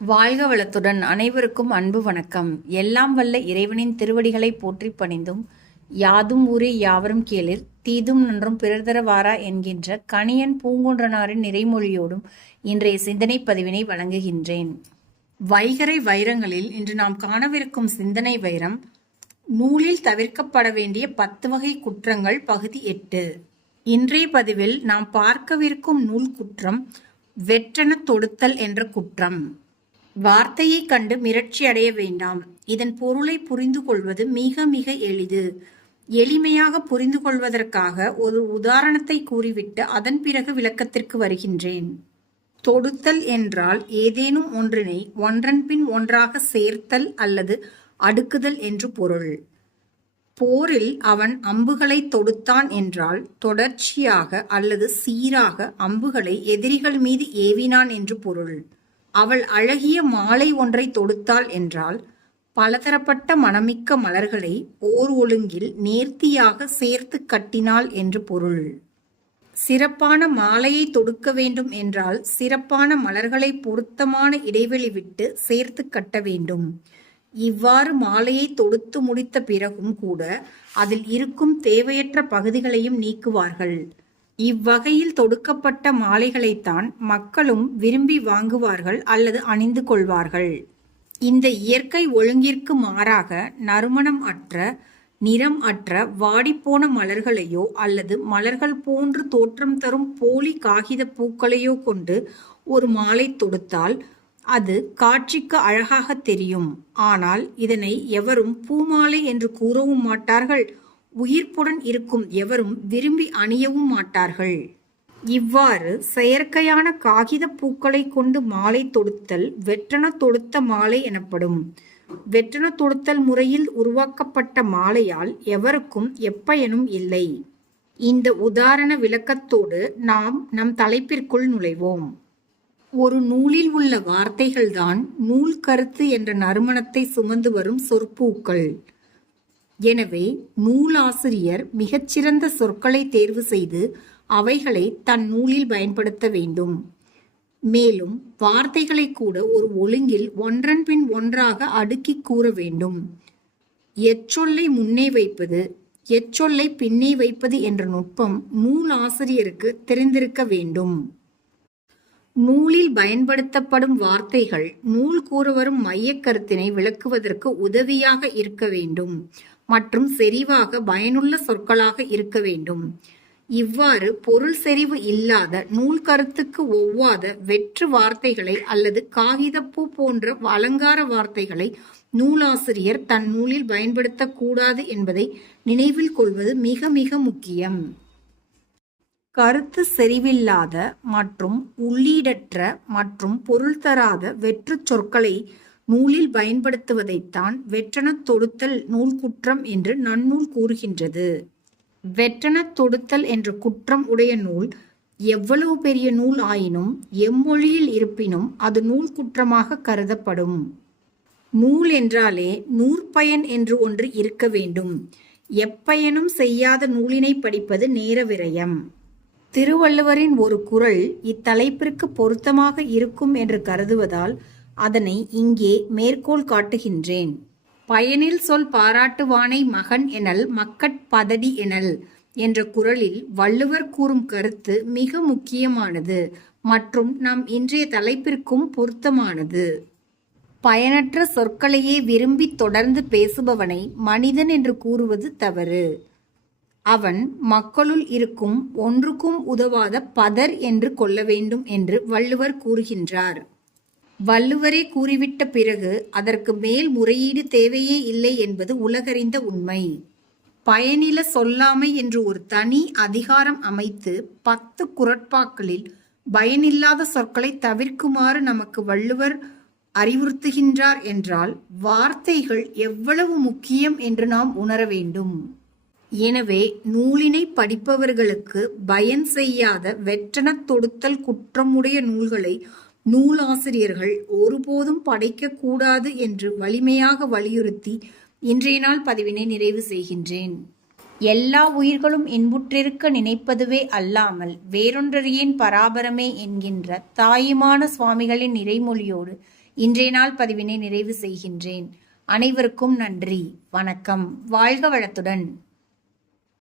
வாழ்க வளத்துடன் அனைவருக்கும் அன்பு வணக்கம். எல்லாம் வல்ல இறைவனின் திருவடிகளை போற்றி பணிந்தும் யாதும் ஊரே யாவரும் கேளிர் தீதும் நன்றும் பிறர்தரவாரா என்கின்ற கணியன் பூங்குன்றனாரின் நிறைமொழியோடும் இன்றைய சிந்தனை பதிவினை வழங்குகின்றேன். வைகரை வைரங்களில் இன்று நாம் காணவிருக்கும் சிந்தனை வைரம் நூலில் தவிர்க்கப்பட வேண்டிய பத்து வகை குற்றங்கள் பகுதி எட்டு. இன்றைய பதிவில் நாம் பார்க்கவிருக்கும் நூல் குற்றம் வெற்றென தொடுத்தல் என்ற குற்றம். வார்த்தையை கண்டு மிரட்சி அடைய வேண்டாம். இதன் பொருளை புரிந்து கொள்வது மிக மிக எளிது. எளிமையாக புரிந்து கொள்வதற்காக ஒரு உதாரணத்தை கூறிவிட்டு அதன் பிறகு விளக்கத்திற்கு வருகின்றேன். தொடுத்தல் என்றால் ஏதேனும் ஒன்றினை ஒன்றன் பின் ஒன்றாக சேர்த்தல் அல்லது அடுக்குதல் என்று பொருள். போரில் அவன் அம்புகளை தொடுத்தான் என்றால் தொடர்ச்சியாக அல்லது சீராக அம்புகளை எதிரிகள் மீது ஏவினான் என்று பொருள். அவள் அழகிய மாலை ஒன்றை தொடுத்தாள் என்றால் பலதரப்பட்ட மணமிக்க மலர்களை ஓர் ஒழுங்கில் நேர்த்தியாக சேர்த்து கட்டினாள் என்று பொருள். சிறப்பான மாலையை தொடுக்க வேண்டும் என்றால் சிறப்பான மலர்களை பொருத்தமான இடைவெளி விட்டு சேர்த்து கட்ட வேண்டும். இவ்வாறு மாலையை தொடுத்து முடித்த பிறகும் கூட அதில் இருக்கும் தேவையற்ற பகுதிகளையும் நீக்குவார்கள். இவ்வகையில் தொடுக்கப்பட்ட மாலைகளைத்தான் மக்களும் விரும்பி வாங்குவார்கள் அல்லது அணிந்து கொள்வார்கள். இந்த இயற்கை ஒழுங்கிற்கு மாறாக நறுமணம் அற்ற நிறம் அற்ற வாடிப்போன மலர்களையோ அல்லது மலர்கள் போன்று தோற்றம் தரும் போலி காகித பூக்களையோ கொண்டு ஒரு மாலை தொடுத்தால் அது காட்சிக்கு அழகாக தெரியும். ஆனால் இதனை எவரும் பூமாலை என்று கூறவும் மாட்டார்கள். உயிர்ப்புடன் இருக்கும் எவரும் விரும்பி அணியவும் மாட்டார்கள். இவ்வாறு செயற்கையான காகித பூக்களை கொண்டு மாலை தொடுத்தல் வெற்றன தொடுத்த மாலை எனப்படும். வெற்றன தொடுத்தல் முறையில் உருவாக்கப்பட்ட மாலையால் எவருக்கும் எப்பயனும் இல்லை. இந்த உதாரண விளக்கத்தோடு நாம் நம் தலைப்பிற்குள் நுழைவோம். ஒரு நூலில் உள்ள வார்த்தைகள்தான் நூல் கருத்து என்ற நறுமணத்தை சுமந்து வரும் சொற்பூக்கள். எனவே நூலாசிரியர் மிகச்சிறந்த சொற்களை தேர்வு செய்து அவைகளை தன் நூலில் பயன்படுத்த வேண்டும். மேலும் வார்த்தைகளை கூட ஒரு ஒழுங்கில் ஒன்றன் பின் ஒன்றாக அடுக்கி கூற வேண்டும். எச்சொல்லை முன்னே வைப்பது எச்சொல்லை பின்னே வைப்பது என்ற நுட்பம் நூல் ஆசிரியருக்கு தெரிந்திருக்க வேண்டும். நூலில் பயன்படுத்தப்படும் வார்த்தைகள் நூல் கூறுவரும் மையக்கருத்தினை மையக் கருத்தினை விளக்குவதற்கு உதவியாக இருக்க வேண்டும். மற்றும் செறிவாக பயனுள்ள சொற்களாக இருக்க வேண்டும். இவ்வாறு பொருள் செறிவு இல்லாத நூல் கருத்துக்கு ஒவ்வாத வெற்று வார்த்தைகளை அல்லது காகிதப்பூ போன்ற அலங்கார வார்த்தைகளை நூலாசிரியர் தன் நூலில் பயன்படுத்தக்கூடாது என்பதை நினைவில் கொள்வது மிக மிக முக்கியம். கருத்து செறிவில்லாத மற்றும் உள்ளீடற்ற மற்றும் பொருள் தராத வெற்று சொற்களை நூலில் பயன்படுத்துவதைத்தான் வெற்றன தொடுத்தல் நூல் குற்றம் என்று நன்னூல் கூறுகின்றது. வெற்றன தொடுத்தல் என்ற குற்றம் உடைய நூல் எவ்வளவு பெரிய நூல் ஆயினும் எம்மொழியில் இருப்பினும் அது நூல் குற்றமாக கருதப்படும். நூல் என்றாலே நூற்பயன் என்று ஒன்று இருக்க வேண்டும். எப்பயனும் செய்யாத நூலினை படிப்பது நேர விரயம். திருவள்ளுவரின் ஒரு குரல் இத்தலைப்பிற்கு பொருத்தமாக இருக்கும் என்று கருதுவதால் அதனை இங்கே மேற்கோள் காட்டுகின்றேன். பயனில் சொல் பாராட்டுவானை மகன் எனல் மக்கட் பதடி எனல் என்ற குரலில் வள்ளுவர் கூறும் கருத்து மிக முக்கியமானது மற்றும் நம் இன்றைய தலைப்பிற்கும் பொருத்தமானது. பயனற்ற சொற்களையே விரும்பி தொடர்ந்து பேசுபவனை மனிதன் என்று கூறுவது தவறு. அவன் மக்களுள் இருக்கும் ஒன்றுக்கும் உதவாத பதர் என்று கொள்ள வேண்டும் என்று வள்ளுவர் கூறுகின்றார். வள்ளுவரே கூறிவிட்ட பிறகு அதற்கு மேல் முறையீடு தேவையே இல்லை என்பது உலகறிந்த உண்மை. பயனில சொல்லாமை என்று ஒரு தனி அதிகாரம் அமைத்து பத்து குரட்பாக்களில் பயனில்லாத சொற்களை தவிர்க்குமாறு நமக்கு வள்ளுவர் அறிவுறுத்துகின்றார் என்றால் வார்த்தைகள் எவ்வளவு முக்கியம் என்று நாம் உணர வேண்டும். எனவே நூலினை படிப்பவர்களுக்கு பயன் செய்யாத வெற்றனத் தொடுத்தல் குற்றமுடைய நூல்களை நூலாசிரியர்கள் ஒருபோதும் படைக்கக்கூடாது என்று வலிமையாக வலியுறுத்தி இன்றைய நாள் பதிவினை நிறைவு செய்கின்றேன். எல்லா உயிர்களும் இன்புற்றிருக்க நினைப்பதுவே அல்லாமல் வேறொன்றறியேன் பராபரமே என்கின்ற தாயுமான சுவாமிகளின் நிறைமொழியோடு இன்றைய நாள் பதிவினை நிறைவு செய்கின்றேன். அனைவருக்கும் நன்றி. வணக்கம். வாழ்க வளத்துடன்.